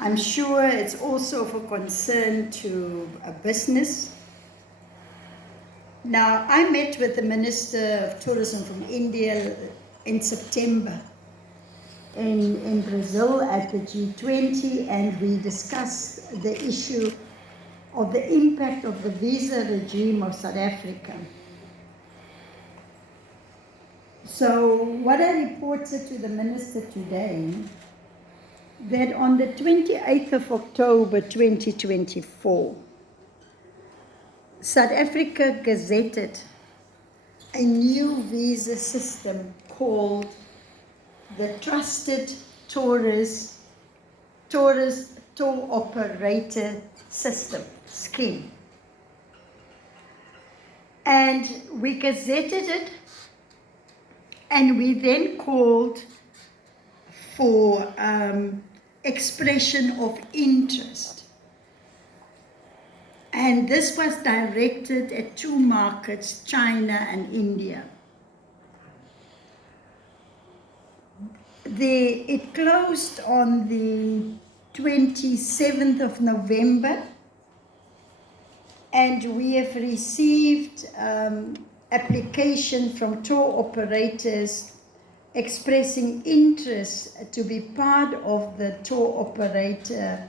I'm sure it's also of a concern to a business. Now, I met with the Minister of Tourism from India in September in Brazil at the G20, and we discussed the issue of the impact of the visa regime of South Africa. So what I reported to the Minister today, that on the 28th of October 2024, South Africa gazetted a new visa system called the Trusted Tourist Tour Operator System Scheme. And we gazetted it, and we then called for expression of interest. And this was directed at two markets, China and India. It closed on the 27th of November, and we have received application from tour operators expressing interest to be part of the tour operator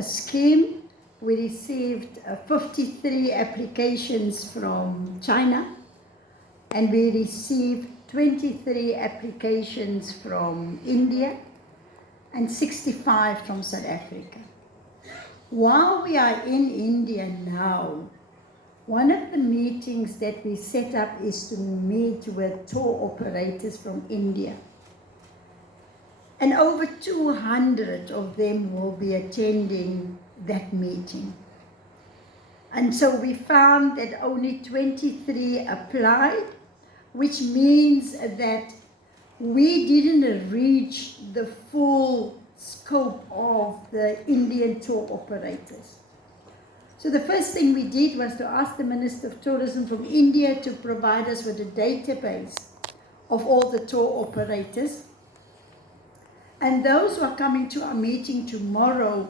scheme. We received 53 applications from China, and we received 23 applications from India and 65 from South Africa. While we are in India now, one of the meetings that we set up is to meet with tour operators from India. And over 200 of them will be attending that meeting. And so we found that only 23 applied, which means that we didn't reach the full scope of the Indian tour operators. So the first thing we did was to ask the Minister of Tourism from India to provide us with a database of all the tour operators. And those who are coming to our meeting tomorrow,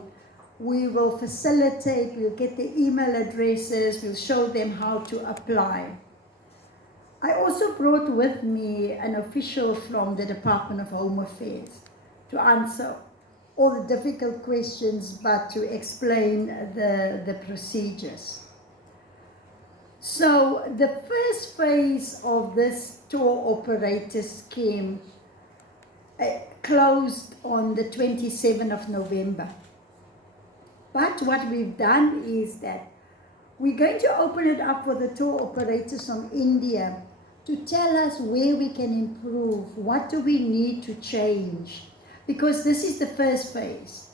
we will facilitate, we'll get the email addresses, we'll show them how to apply. I also brought with me an official from the Department of Home Affairs to answer all the difficult questions, but to explain the procedures. So the first phase of this tour operator scheme closed on the 27th of November. But what we've done is that we're going to open it up for the tour operators from India to tell us where we can improve, what do we need to change, because this is the first phase.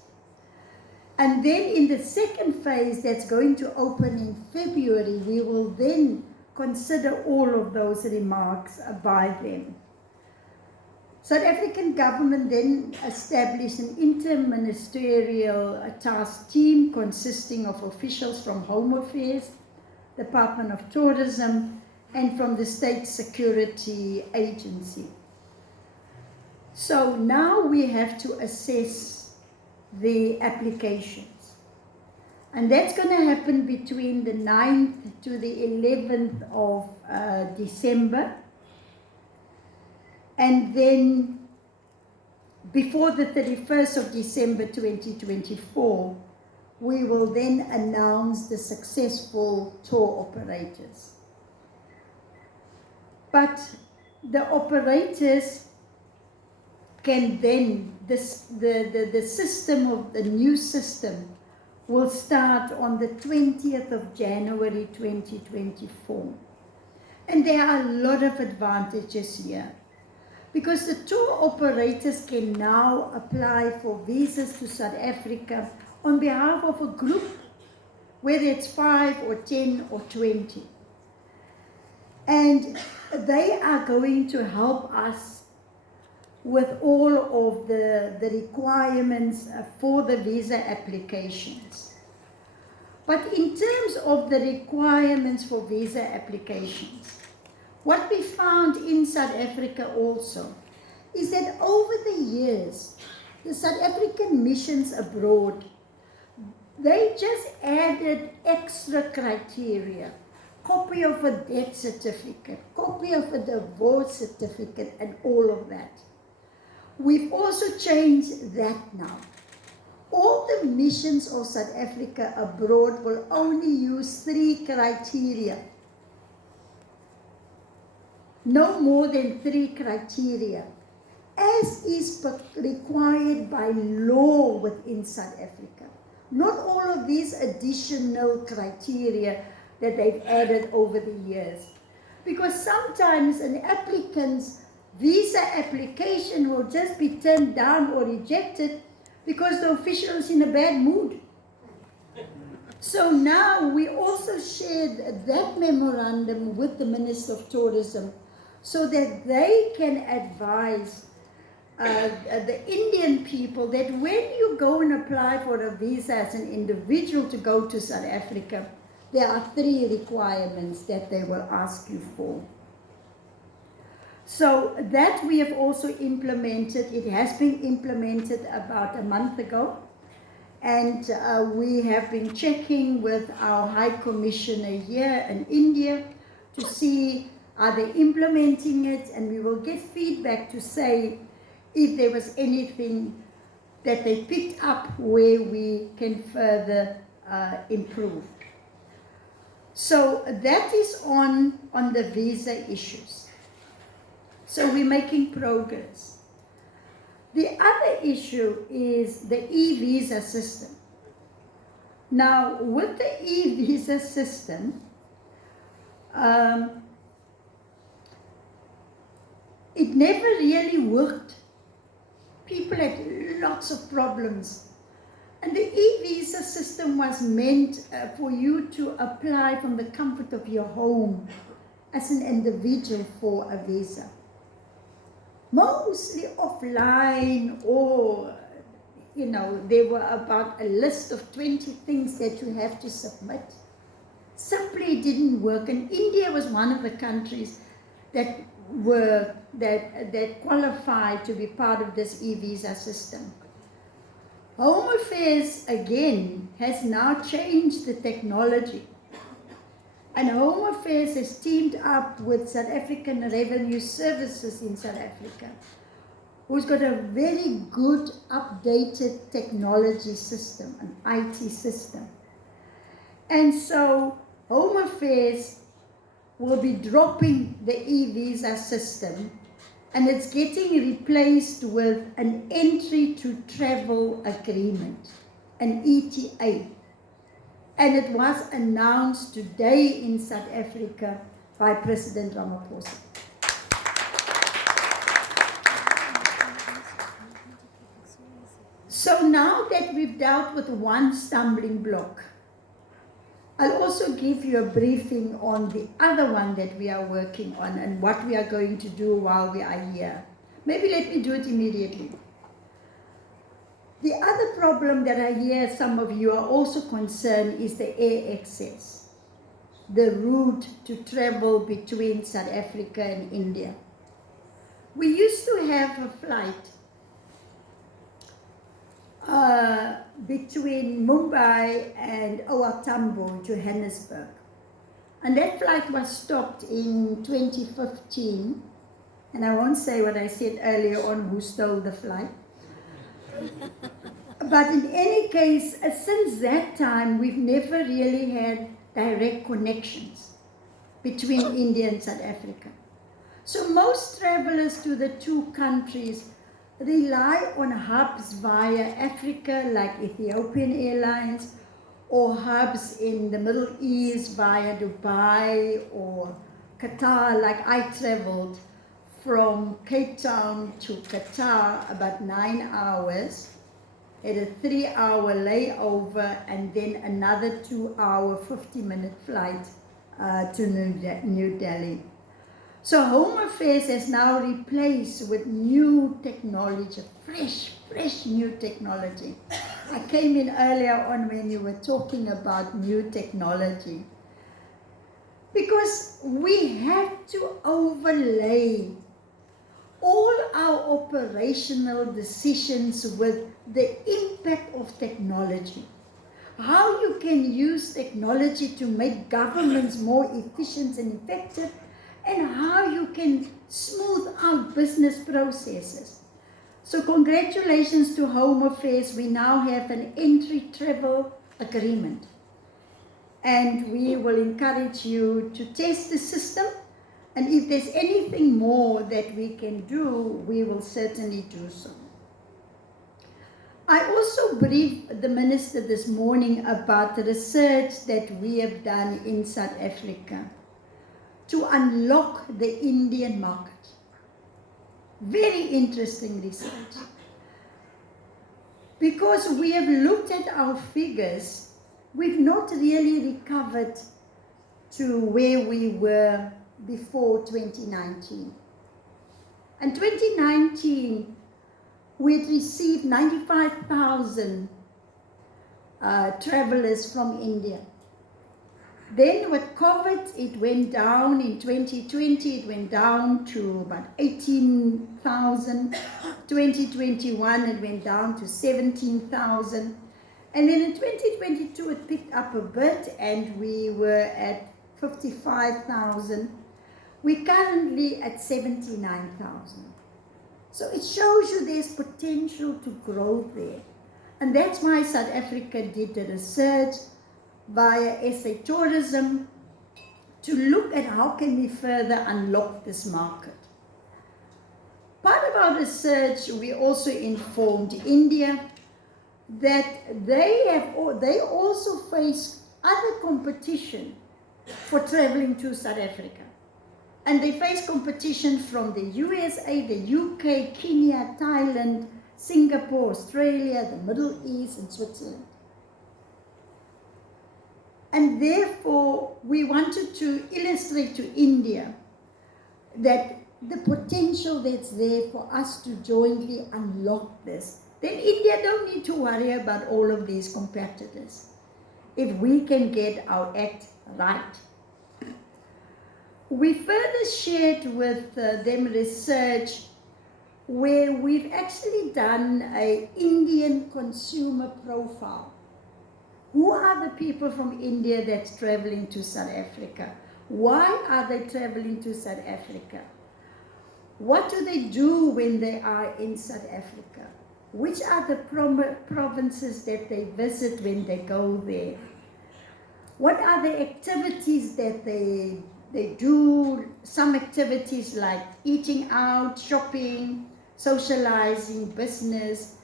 And then in the second phase that's going to open in February, we will then consider all of those remarks by them. South African government then established an inter-ministerial task team consisting of officials from Home Affairs, Department of Tourism, and from the State Security Agency. So now we have to assess the applications. And that's going to happen between the 9th to the 11th of December. And then before the 31st of December 2024, we will then announce the successful tour operators. But the operators can then, the system of the new system will start on the 20th of January 2024. And there are a lot of advantages here, because the tour operators can now apply for visas to South Africa on behalf of a group, whether it's 5 or 10 or 20. And they are going to help us with all of the requirements for the visa applications. But in terms of the requirements for visa applications, what we found in South Africa also is that over the years, the South African missions abroad, they just added extra criteria. Copy of a death certificate, copy of a divorce certificate, and all of that. We've also changed that now. All the missions of South Africa abroad will only use 3 criteria. No more than 3 criteria, as is required by law within South Africa. Not all of these additional criteria that they've added over the years. Because sometimes an applicant's visa application will just be turned down or rejected because the official is in a bad mood. So now we also shared that memorandum with the Minister of Tourism so that they can advise the Indian people that when you go and apply for a visa as an individual to go to South Africa, there are 3 requirements that they will ask you for. So that we have also implemented. It has been implemented about a month ago. And we have been checking with our High Commissioner here in India to see are they implementing it, and we will get feedback to say if there was anything that they picked up where we can further improve. So that is on the visa issues. So we're making progress. The other issue is the e-visa system. Now, with the e-visa system, it never really worked. People had lots of problems. And the e-visa system was meant for you to apply from the comfort of your home as an individual for a visa. Mostly offline, or, you know, there were about a list of 20 things that you have to submit. Simply didn't work. And India was one of the countries that qualified to be part of this e-visa system. Home Affairs, again, has now changed the technology. And Home Affairs has teamed up with South African Revenue Services in South Africa, who's got a very good updated technology system, an IT system. And so Home Affairs will be dropping the e-visa system, and it's getting replaced with an entry to travel agreement, an ETA. And it was announced today in South Africa by President Ramaphosa. So now that we've dealt with one stumbling block, I'll also give you a briefing on the other one that we are working on and what we are going to do while we are here. Maybe let me do it immediately. The other problem that I hear some of you are also concerned is the air access, the route to travel between South Africa and India. We used to have a flight between Mumbai and OR Tambo, Johannesburg. And that flight was stopped in 2015. And I won't say what I said earlier on, who stole the flight. But in any case, since that time, we've never really had direct connections between India and South Africa. So most travelers to the 2 countries rely on hubs via Africa, like Ethiopian Airlines, or hubs in the Middle East via Dubai or Qatar, like I traveled from Cape Town to Qatar about 9 hours, had a 3-hour layover, and then another 2-hour, 50-minute flight to New Delhi. So Home Affairs has now replaced with new technology, fresh new technology. I came in earlier on when you were talking about new technology, because we have to overlay all our operational decisions with the impact of technology. How you can use technology to make governments more efficient and effective, and how you can smooth out business processes. So congratulations to Home Affairs. We now have an entry travel agreement. And we will encourage you to test the system. And if there's anything more that we can do, we will certainly do so. I also briefed the Minister this morning about the research that we have done in South Africa to unlock the Indian market. Very interesting research. Because we have looked at our figures, we've not really recovered to where we were before 2019. And 2019, we had received 95,000 travelers from India. Then with COVID, it went down. In 2020, it went down to about 18,000. 2021, it went down to 17,000. And then in 2022, it picked up a bit, and we were at 55,000. We're currently at 79,000. So it shows you there's potential to grow there. And that's why South Africa did the research via SA Tourism to look at how can we further unlock this market. Part of our research, we also informed India that they also face other competition for traveling to South Africa. And they face competition from the USA, the UK, Kenya, Thailand, Singapore, Australia, the Middle East, and Switzerland. And therefore, we wanted to illustrate to India that the potential that's there for us to jointly unlock this. Then India don't need to worry about all of these competitors if we can get our act right. We further shared with them research where we've actually done an Indian consumer profile. Who are the people from India that's traveling to South Africa? Why are they traveling to South Africa? What do they do when they are in South Africa? Which are the provinces that they visit when they go there? What are the activities that they do? Some activities like eating out, shopping, socializing, business.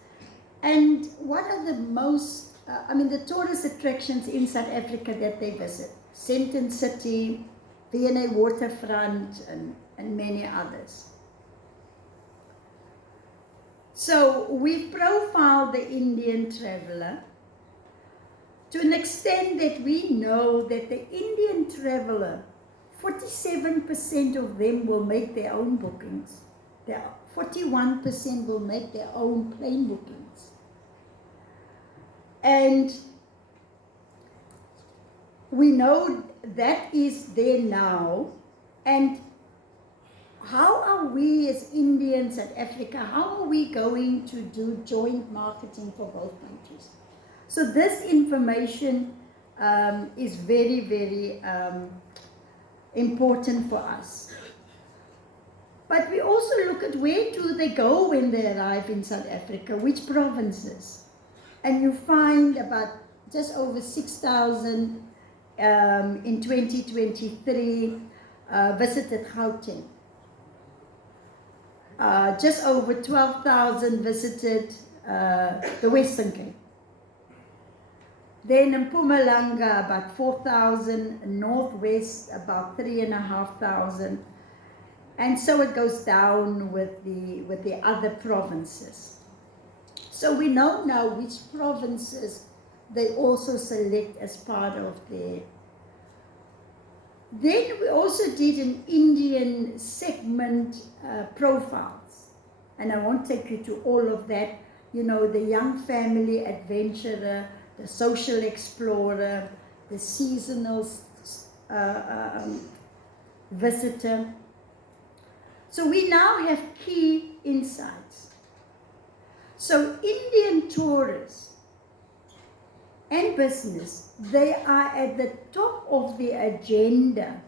And what are the most, the tourist attractions in South Africa that they visit? Sandton City, V&A Waterfront, and many others. So we profiled the Indian traveler to an extent that we know that the Indian traveler, 47% of them will make their own bookings. 41% will make their own plane bookings. And we know that is there now. And how are we as Indians, South Africa, how are we going to do joint marketing for both countries? So this information is very, very important for us. But we also look at where do they go when they arrive in South Africa, which provinces. And you find about just over 6,000 in 2023 visited Gauteng. Just over 12,000 visited the Western Cape. Then in Mpumalanga, about 4,000, Northwest, about 3,500. And so it goes down with the other provinces. So we know now which provinces they also select as part of their. Then we also did an Indian segment profiles. And I won't take you to all of that. You know, the young family adventurer, the social explorer, the seasonal visitor. So we now have key insights. So Indian tourists and business, they are at the top of the agenda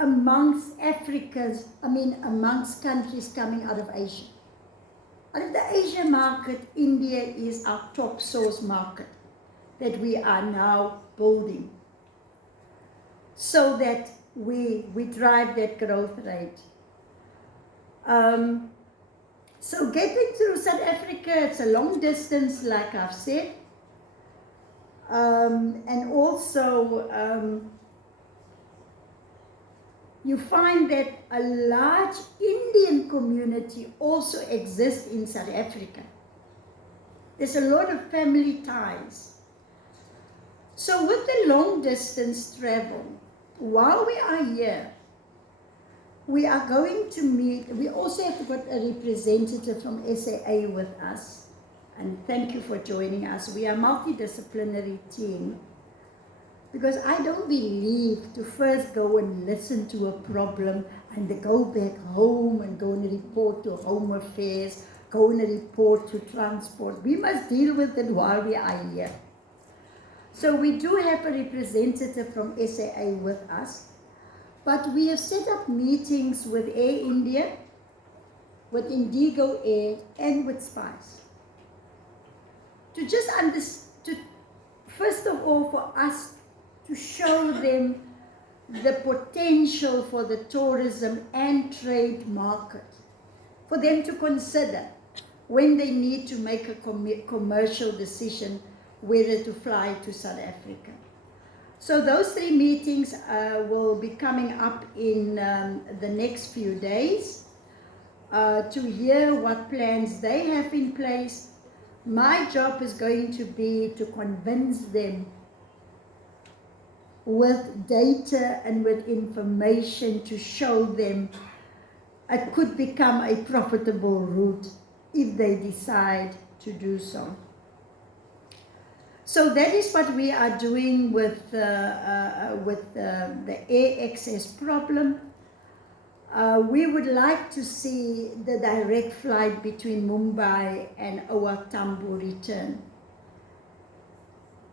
amongst amongst countries coming out of Asia. Out of the Asia market, India is our top source market that we are now building so that we drive that growth rate. So getting through South Africa, it's a long distance, like I've said. And also, you find that a large Indian community also exists in South Africa. There's a lot of family ties. So with the long distance travel, while we are here, we are going to meet, we also have got a representative from SAA with us. And thank you for joining us. We are a multidisciplinary team. Because I don't believe to first go and listen to a problem and then go back home and go and report to Home Affairs, go and report to Transport. We must deal with it while we are here. So we do have a representative from SAA with us, but we have set up meetings with Air India, with Indigo Air, and with Spice. To just understand, first of all, for us to show them the potential for the tourism and trade market, for them to consider when they need to make a commercial decision whether to fly to South Africa. So those 3 meetings will be coming up in the next few days to hear what plans they have in place. My job is going to be to convince them with data and with information to show them it could become a profitable route if they decide to do so. So that is what we are doing with the air access problem. We would like to see the direct flight between Mumbai and Ouak Tambo return.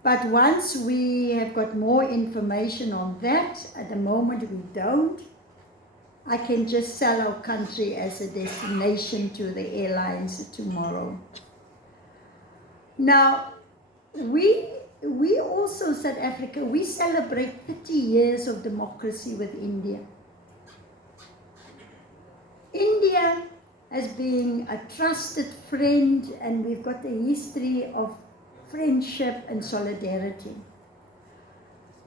But once we have got more information on that, at the moment we don't, I can just sell our country as a destination to the airlines tomorrow. Now, we also, South Africa, we celebrate 30 years of democracy with India. India as being a trusted friend, and we've got a history of friendship and solidarity.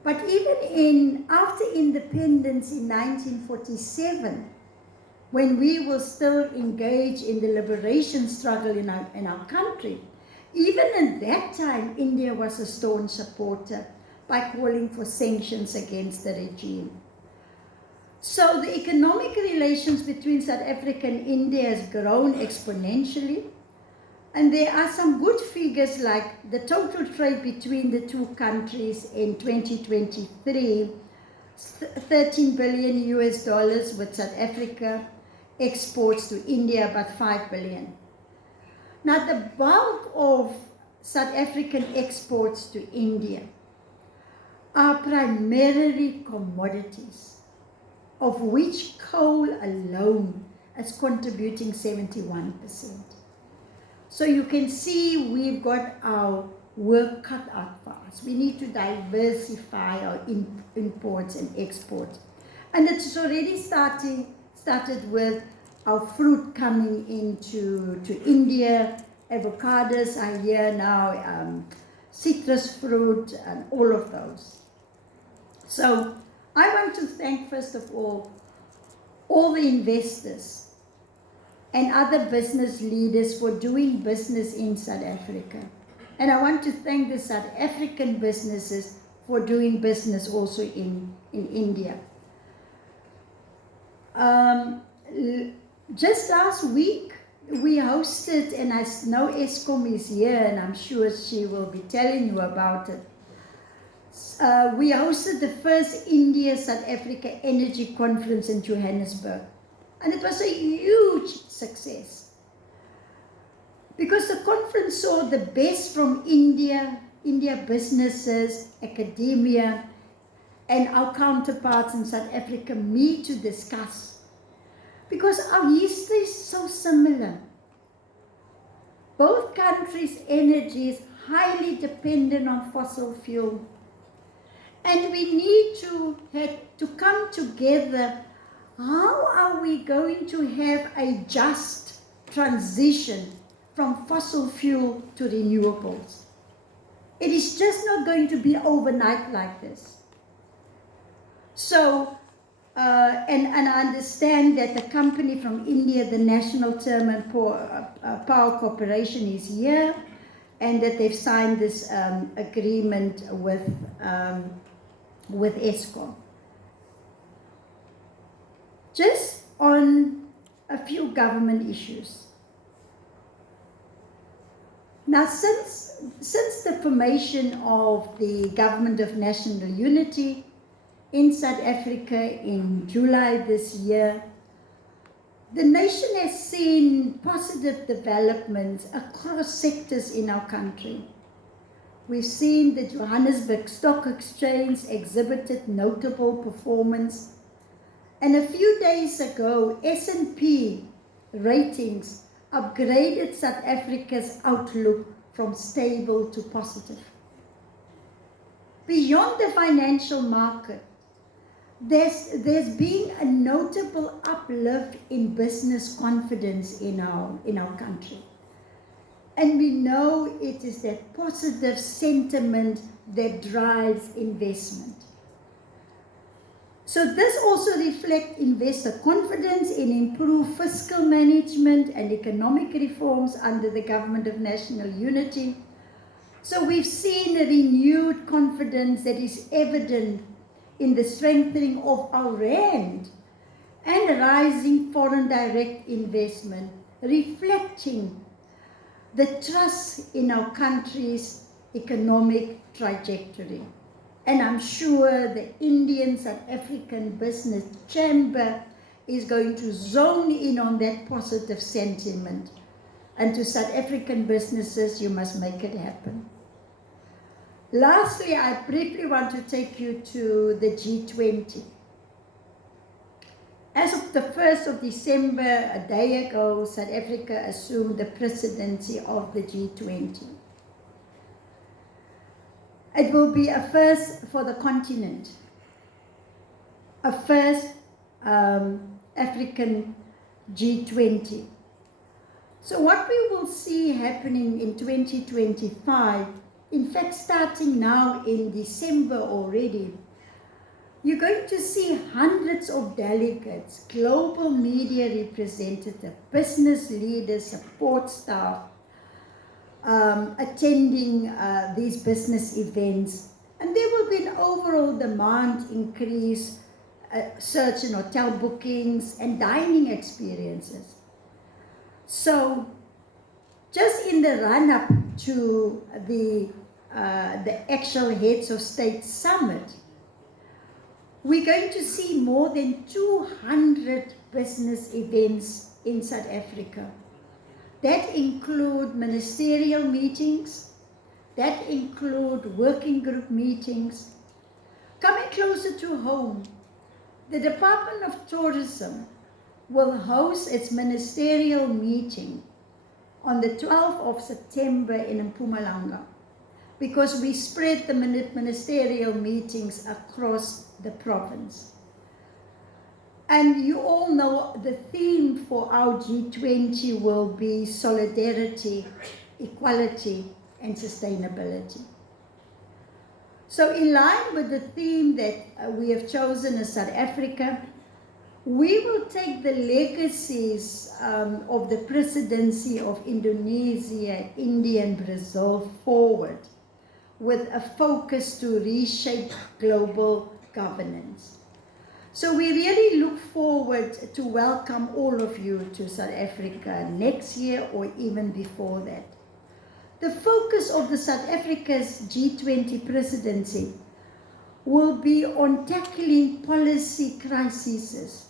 But even after independence in 1947, when we were still engaged in the liberation struggle in our country, even at that time, India was a staunch supporter by calling for sanctions against the regime. So the economic relations between South Africa and India has grown exponentially. And there are some good figures, like the total trade between the two countries in 2023, $13 billion with South Africa, exports to India about $5 billion. Now the bulk of South African exports to India are primarily commodities, of which coal alone is contributing 71%. So you can see we've got our work cut out for us. We need to diversify our imports and exports. And it's already started with our fruit coming into India. Avocados are here now, citrus fruit, and all of those. So I want to thank, first of all the investors and other business leaders for doing business in South Africa. And I want to thank the South African businesses for doing business also in India. Just last week, we hosted, and I know Eskom is here, and I'm sure she will be telling you about it. We hosted the first India-South Africa Energy Conference in Johannesburg. And it was a huge success because the conference saw the best from India businesses, academia, and our counterparts in South Africa meet to discuss. Because our history is so similar. Both countries' energy is highly dependent on fossil fuel. And we need to come together. How are we going to have a just transition from fossil fuel to renewables? It is just not going to be overnight like this. So, and I understand that the company from India, the National Thermal Power Corporation, is here, and that they've signed this agreement with Eskom. Just on a few government issues. Now, since the formation of the Government of National Unity in South Africa in July this year, the nation has seen positive developments across sectors in our country. We've seen the Johannesburg Stock Exchange exhibited notable performance. And a few days ago, S&P ratings upgraded South Africa's outlook from stable to positive. Beyond the financial market, there's been a notable uplift in business confidence in our country. And we know it is that positive sentiment that drives investment. So this also reflects investor confidence in improved fiscal management and economic reforms under the Government of National Unity. So we've seen a renewed confidence that is evident in the strengthening of our rand and rising foreign direct investment, reflecting the trust in our country's economic trajectory. And I'm sure the Indian South African Business Chamber is going to zone in on that positive sentiment. And to South African businesses, you must make it happen. Lastly, I briefly want to take you to the G20. As of the 1st of December, a day ago, South Africa assumed the presidency of the G20. It will be a first for the continent, a first African G20. So what we will see happening in 2025, in fact starting now in December already, you're going to see hundreds of delegates, global media representatives, business leaders, support staff, attending these business events. And there will be an overall demand increase, search and hotel bookings and dining experiences. So just in the run-up to the actual Heads of State Summit, we're going to see more than 200 business events in South Africa. That include ministerial meetings, that include working group meetings. Coming closer to home, the Department of Tourism will host its ministerial meeting on the 12th of September in Mpumalanga, because we spread the ministerial meetings across the province. And you all know the theme for our G20 will be solidarity, equality, and sustainability. So in line with the theme that we have chosen as South Africa, we will take the legacies of the presidency of Indonesia, India, and Brazil forward with a focus to reshape global governance. So we really look forward to welcome all of you to South Africa next year or even before that. The focus of the South Africa's G20 presidency will be on tackling policy crises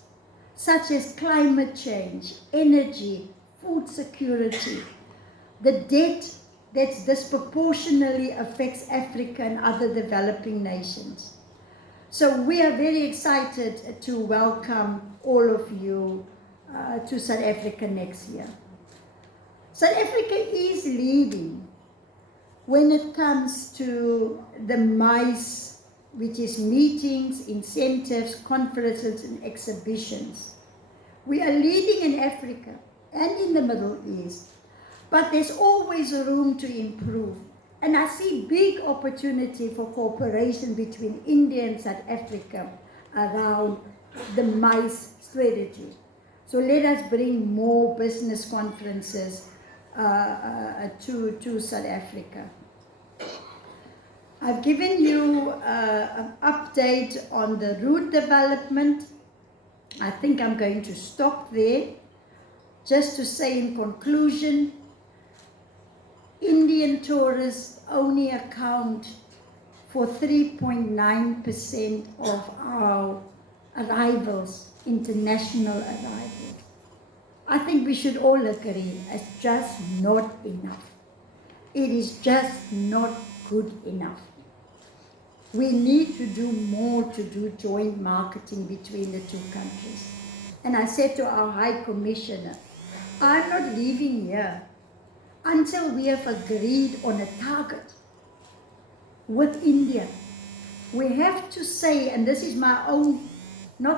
such as climate change, energy, food security, the debt that disproportionately affects Africa and other developing nations. So we are very excited to welcome all of you to South Africa next year. South Africa is leading when it comes to the MICE, which is meetings, incentives, conferences, and exhibitions. We are leading in Africa and in the Middle East, but there's always room to improve. And I see big opportunity for cooperation between India and South Africa around the MICE strategy. So let us bring more business conferences to South Africa. I've given you an update on the route development. I think I'm going to stop there. Just to say in conclusion, Indian tourists only account for 3.9% of our arrivals, international arrivals. I think we should all agree it's just not enough. It is just not good enough. We need to do more to do joint marketing between the two countries. And I said to our High Commissioner, I'm not leaving here until we have agreed on a target with India. We have to say, and this is my own